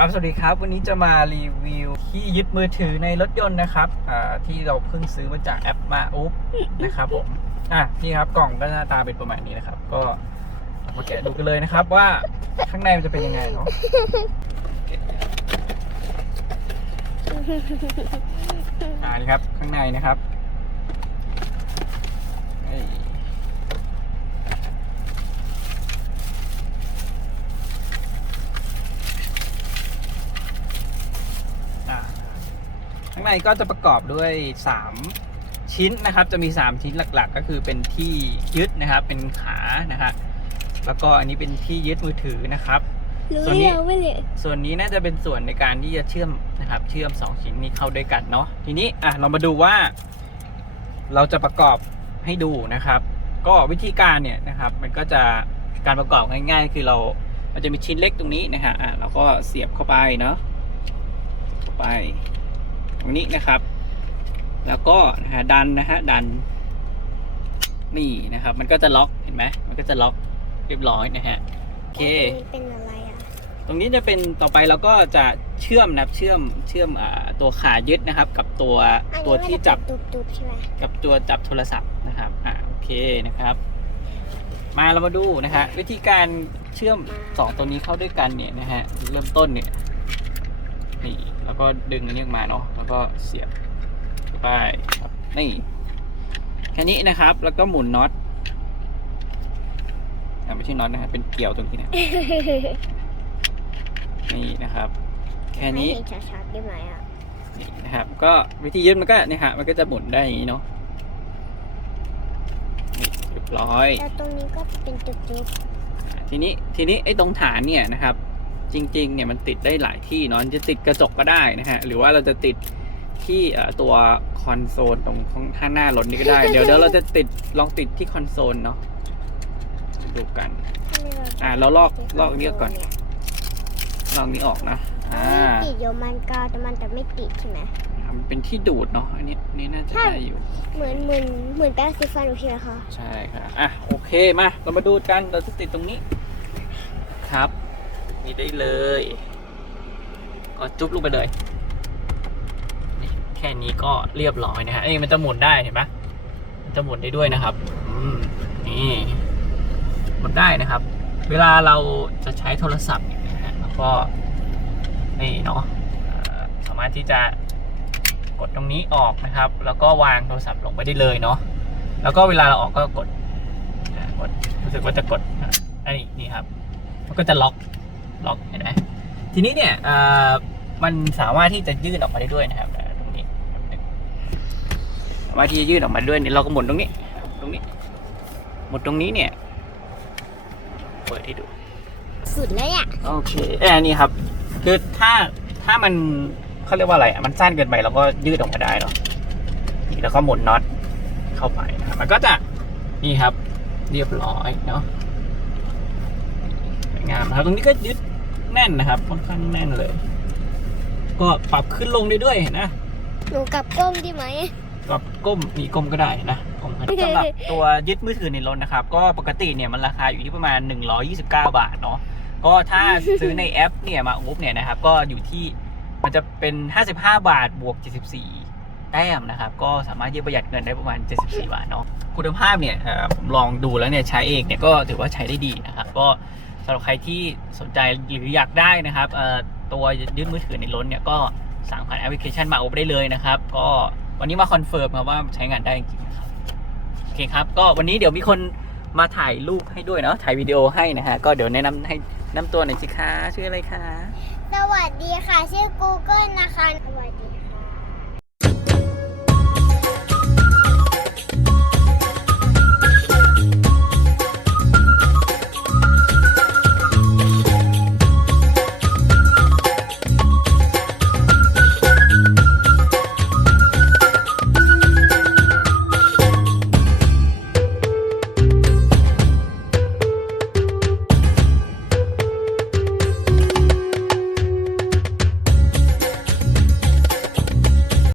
ครับ สวัสดีครับ วันนี้จะมารีวิวที่ยึดมือถือในรถยนต์นะครับอ่าที่เราเพิ่งซื้อมาจากแอปมาอุ๊บนะครับผมอะนี่ครับกล่องก็หน้าตาเป็นประมาณนี้นะครับ ก็มาแกะดูกันเลยนะครับว่าข้างในมันจะเป็นยังไงเนาะอ่านี่ครับข้างในนะครับเอ้ยอ่าข้าง ในก็จะประกอบด้วย 3 ชิ้นนะครับ จะมี 3 ชิ้นหลักๆ ก็คือเป็นที่ยึดนะครับ เป็นขานะฮะแล้วก็อันนี้เป็นที่ยึดมือถือนะครับรู้ส่วนนี้ยังไม่เลยส่วนนี้น่าจะเป็นส่วนในการที่จะเชื่อมนะครับ เชื่อม 2 ชิ้นนี้เข้าด้วยกันเนาะทีนี้อะเรามาดูว่า เราจะประกอบให้ดูนะครับ ก็วิธีการเนี่ยนะครับ มันก็จะการประกอบง่าย ๆ คือเรามันจะมีชิ้นเล็กตรงนี้นะฮะอะเราก็เสียบเข้าไปเนาะเข้าไปต รงนี้นะครับ แล้วก็นะฮะดันนะฮะดันนี่นะครับ มันก็จะล็อกเห็นไหมมันก็จะล็อกเรียบร้อยนะฮะโอเคมันเป็นอะไรอะตรงนี้จะเป็นต่อไปเราก็จะเชื่อมนะครับเชื่อมเชื่อมอ่าตัวขายึดนะครับ กับตัวอันนี้ตัวที่จับมันจะเป็นตุบๆใช่ไหมกับตัวจับโทรศัพท์นะครับอ่าโอเคนะครับ มาเรามาดูนะฮะวิธีการเชื่อมสองตัวนี้เข้าด้วยกันเนี่ยนะฮะเริ่มต้นเนี่ยนี่ แล้วก็ดึงอันนี้ออกมาเนาะแล้วก็เสียบเข้าไปครับนี่แค่นี้นะครับ แล้วก็หมุนน็อตอ่าไม่ใช่น็อตนะครับเป็นเกลียวตรงนี้นะนี่นะครับ แค่นี้ให้เห็นชัดๆได้ไหมอะนี่นะครับ ก็วิธียึดมันก็เนี่ยฮะมันก็จะหมุนได้อย่างนี้เนาะนี่เรียบร้อยแล้วตรงนี้ก็เป็นตุบอ่าทีนี้ทีนี้ไอ้ตรงฐานเนี่ยนะครับ จริงๆเนี่ยมันติดได้หลายที่เนาะจะติดกระจกก็ได้นะฮะหรือว่าเราจะติดที่เอ่อตัวคอนโซลตรงข้างข้างหน้ารถนี่ก็ได้ เดี๋ยวเดี๋ยวเราจะติดลองติดที่คอนโซลเนาะดูกันๆทำไมเราอ่าเราลอกลอกอันนี้ก่อนลองนี้ออกนะอ่าไม่ติดโยมันกาวแต่มันจะไม่ติดใช่ไหมมันเป็นที่ดูดเนาะอันนี้อันนี่น่าจะใช่ได้อยู่ เหมือนเหมือนเหมือนแป้งสีฟันหนูใช่ไหมคะใช่ครับอะโอเคมาเรามาดูกันเราจะติดตรงนี้ครับ นี่ได้เลยก็จุ๊บลงไปเลย แค่นี้ก็เรียบร้อยนะฮะนี่มันจะหมุนได้เห็นไหมมันจะหมุนได้ด้วยนะครับอืมนี่หมุนได้นะครับ เวลาเราจะใช้โทรศัพท์นะฮะแล้วก็นี่เนาะสามารถที่จะกดตรงนี้ออกนะครับ แล้วก็วางโทรศัพท์ลงไปได้เลยเนาะแล้วก็เวลาเราออกก็กดกดรู้สึกว่าจะกดอันนี้นี่ครับ มันก็จะล็อก ล็อกเห็นไหมทีนี้เนี่ยอ่ามันสามารถที่จะยื่นออกมาได้ด้วยนะครับอ่าตรงนี้สามารถที่จะยื่นออกมาด้วยนี่เราก็หมุนตรงนี้ตรงนี้หมุนตรงนี้เนี่ยเปิดให้ดู สุดเลยอะโอเคเอ้ยนี่ครับ คือถ้าถ้ามันเขาเรียกว่าอะไรอะมันสั้นเกินไปเราก็ยืดออกมาได้เนาะนี่แล้วก็หมุนน็อตเข้าไปนะครับมันก็จะนี่ครับ เรียบร้อยเนาะสวยงามนะครับตรงนี้ก็ยึด แน่นนะครับค่อนข้างแน่นเลย ก็ปรับขึ้นลงได้ด้วยเห็นนะหนูกลับก้มได้ไหมปรับก้มนี่ก้มก็ได้นะก้มก็ได้สำหรับตัวยึดมือถือในรถนะครับ ก็ปกติเนี่ยมันราคาอยู่ที่ประมาณ 129 บาทเนาะก็ถ้าซื้อในแอปเนี่ยมาอุ๊บเนี่ยนะครับ ก็อยู่ที่มันจะเป็น 55 บาทบวก 74 แต้มนะครับ ก็สามารถยืดประหยัดเงินได้ประมาณ 74 บาทเนาะคุณภาพเนี่ยเอ่อผมลองดูแล้วเนี่ยใช้เองเนี่ยก็ถือว่าใช้ได้ดีนะครับ ก็สำหรับใครที่สนใจหรืออยากได้นะครับตัวยึดมือถือในรถเนี่ยก็สั่งผ่านแอปพลิเคชันมาอุ๊บได้เลยนะครับ ก็วันนี้มาคอนเฟิร์มครับว่าใช้งานได้จริงนะครับโอเคครับ ก็วันนี้เดี๋ยวมีคนมาถ่ายรูปให้ด้วยเนาะถ่ายวิดีโอให้นะฮะก็เดี๋ยวแนะนำให้นะนำตัวหน่อยสิคะชื่ออะไรคะ สวัสดีค่ะ ชื่อ Google นะคะสวัสดี